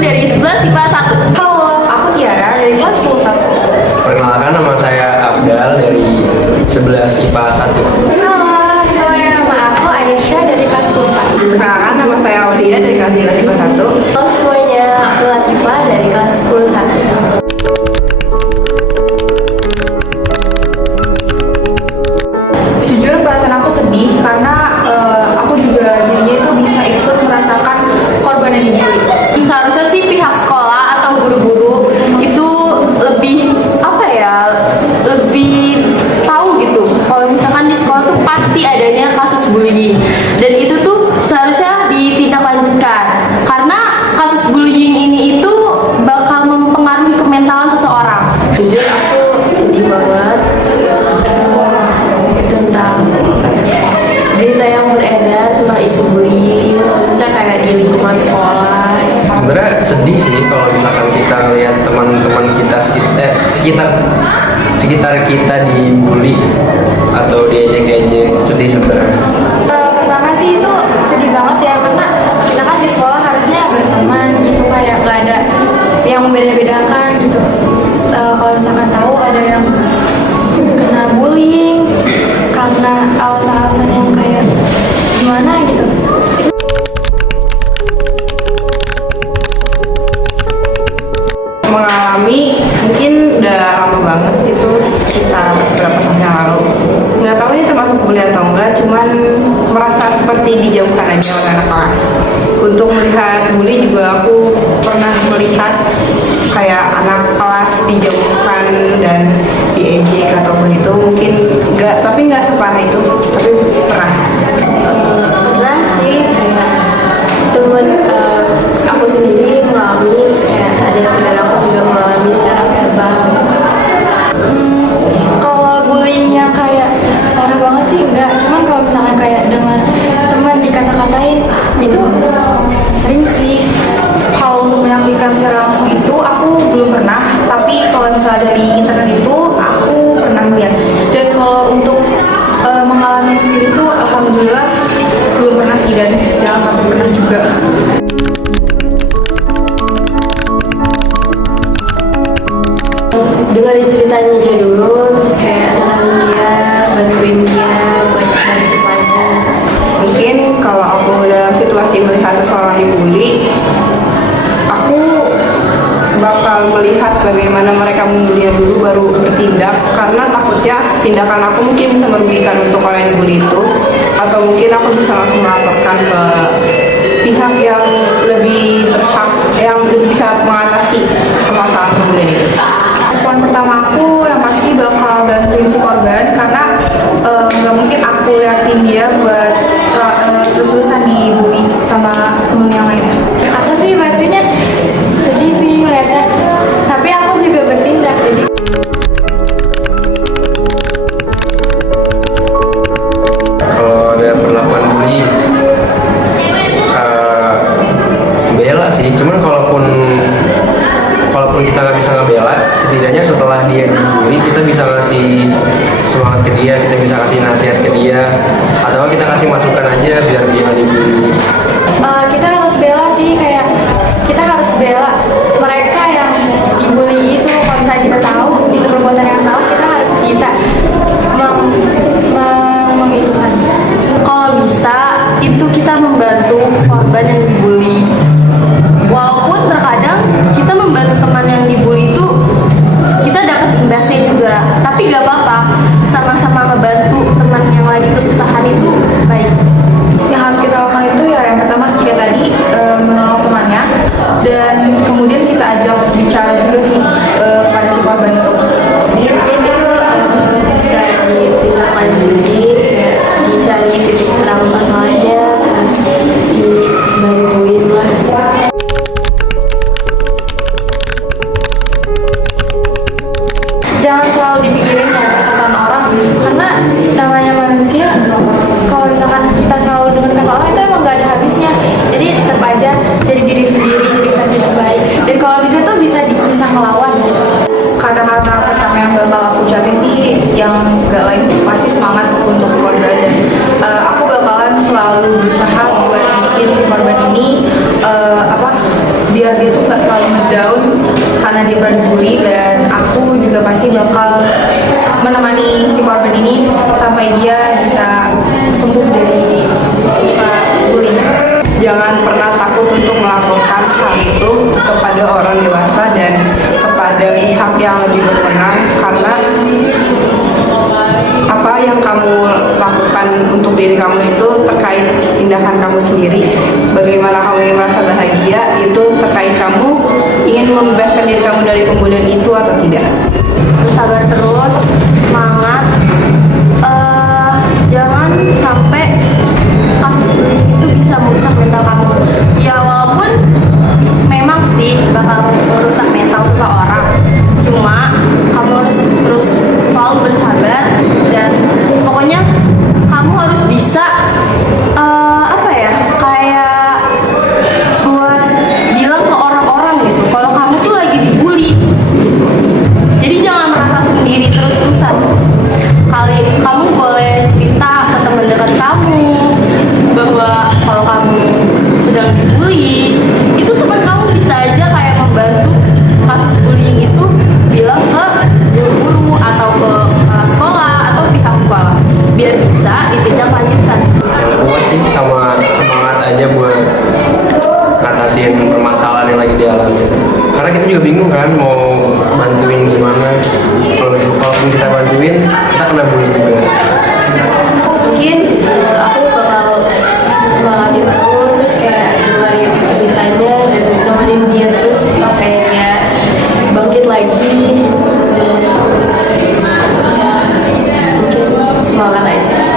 dari 11 IPA 1. Halo, aku Tiara dari kelas 11. Perkenalkan, nama saya Afdal dari 11 IPA 1. Halo, semuanya, nama aku Aisyah dari kelas 10. Perkenalkan, nama saya Aulia dari kelas 11 IPA 1. Halo semuanya, aku Latifah dari kelas 10 1. Jujur perasaan aku sedih karena aku juga jadinya itu bisa ikut merasakan korban yang dibully. Seharusnya sih pihak sekolah atau guru-guru itu lebih lebih tahu gitu. Kalau misalkan di sekolah tuh pasti adanya kasus bullying dan itu tuh seharusnya ditindaklanjutkan karena kasus bullying ini itu bakal mempengaruhi kementalan seseorang. Jujur aku sedih banget tentang berita yang beredar tentang isu bullying, khususnya kayak di lingkungan sekolah. Sebenarnya sedih sih kalau misalkan kita ngelihat teman-teman kita sekitar kita dibully atau diejek-ejek. Sedih sebenarnya. Pertama sih itu sedih banget ya, karena kita kan di sekolah harusnya berteman gitu, kayak gak ada yang membeda-bedakan gitu. Kalau misalkan tahu ada yang kena bullying karena alasan-alasan yang kayak gimana gitu, Mengalami mungkin udah lama banget, itu sekitar berapa tahun yang lalu. Nggak tahu ini termasuk bully atau enggak, cuman merasa seperti dijauhkan aja oleh anak kelas. Untuk melihat bully juga aku pernah melihat kayak anak kelas dijauhkan dan diejek ataupun itu, mungkin enggak, tapi nggak separah itu, tapi pernah. pernah sih kayak temen aku sendiri mengalami, terus kayak ada saudara aku juga mengalami secara verbal. Kalau bullyingnya kayak parah banget sih enggak, cuman kalau misalnya kayak dengar teman dikata-katain itu sering sih. Kalau untuk menyaksikan secara langsung itu aku belum pernah, tapi kalau misalnya dari internet itu aku pernah lihat. Dan kalau untuk mengalami sendiri itu alhamdulillah belum pernah sih, dan jangan sampai pernah juga. Dengerin ceritanya dia dulu, terus kayak kenalin dia, bantuin dia buat balik lagi. Mungkin kalau aku dalam situasi melihat seseorang dibully, aku bakal melihat bagaimana mereka membuli dulu baru bertindak, karena takutnya tindakan aku mungkin bisa merugikan untuk orang yang dibully itu, atau mungkin aku bisa langsung melaporkan ke pihak yang lebih berhak, yang lebih bisa mengatasi permasalahan pembulian itu. Respon pertama aku yang pasti bakal bantuin si korban, karena nggak mungkin aku liatin dia buat terus-terusan dibully sama temen yang lainnya. Aku sih pastinya sedih sih ngeliatnya, tapi aku juga bertindak. Jadi Kalau ada perlakuan bully, bela sih. Cuman kalaupun kita nggak bisa ngebela, setidaknya setelah dia dibully kita bisa ngasih semangat ke dia, kita bisa kasih nasihat ke dia, atau kita kasih masukan aja biar dia nggak dibully. kita harus bela sih, kayak kita harus bela mereka yang dibully itu. Kalau misalnya kita tahu itu perbuatan yang salah, kita harus bisa mengitukan. Kalau bisa itu kita membantu korban yang dibully. Walaupun terkadang kita membantu teman yang dibully itu kita dapat imbasnya juga, tapi gak apa-apa, sama-sama ngebantu teman yang lagi kesusahan itu baik. Yang harus kita lakukan itu ya yang pertama kayak tadi, menolong temannya, dan kemudian kita ajak bicara juga sih kepada si korban itu. Mungkin itu bisa ditindaklanjuti, kayak dicari titik terang masalahnya, terus dibantuin lah. Jangan terlalu dipikirin ya perkataan orang, karena namanya manusia, kalau misalkan kita selalu dengar kata orang itu emang gak ada habisnya. Jadi tetap aja jadi diri sendiri, jadi versi terbaik, dan kalau bisa tuh bisa ngelawan gitu. Kata-kata pertama yang bakal aku ucapin sih yang gak lain pasti semangat untuk si korban, dan aku bakalan selalu berusaha buat bikin si korban ini biar dia tuh gak pernah dibully dan aku juga pasti bakal menemani si korban ini sampai dia bisa sembuh dari bullying. Jangan pernah takut untuk melaporkan hal itu kepada orang dewasa dan kepada pihak yang lebih berwenang, karena apa yang kamu lakukan untuk diri kamu itu terkait tindakan kamu sendiri. Bagaimana kamu ingin merasa bahagia itu terkait kamu ingin membebaskan diri kamu dari pembulian itu atau tidak. Sabar terus, semangat. Jangan sampai kasus bullying itu bisa merusak mental kamu. Ya walaupun memang sih bakal merusak mental seseorang, cuma kamu harus terus selalu bersabar dan pokoknya kamu harus bisa apa ya, kayak buat bilang ke orang-orang gitu kalau kamu tuh lagi dibully. Jadi jangan merasa sendiri terus-terusan. Kamu boleh cerita ke teman dekat kamu bahwa kalau kamu sedang dibully, itu teman kamu bisa aja kayak membantu kasus bullying itu, bilang ke guru-guru atau ke kepala sekolah atau pihak sekolah biar bisa ditindaklanjutkan. Yang kuat sih sama semangat aja buat ngatasin permasalahan yang lagi dialami. Karena kita juga bingung kan mau bantuin gimana. Kalaupun kita bantuin, kita kena bully juga. Mungkin aku bakal semangatin terus kayak dengerin ceritanya dan nemenin dia terus sampai dia bangkit lagi dan ya mungkin semangat aja.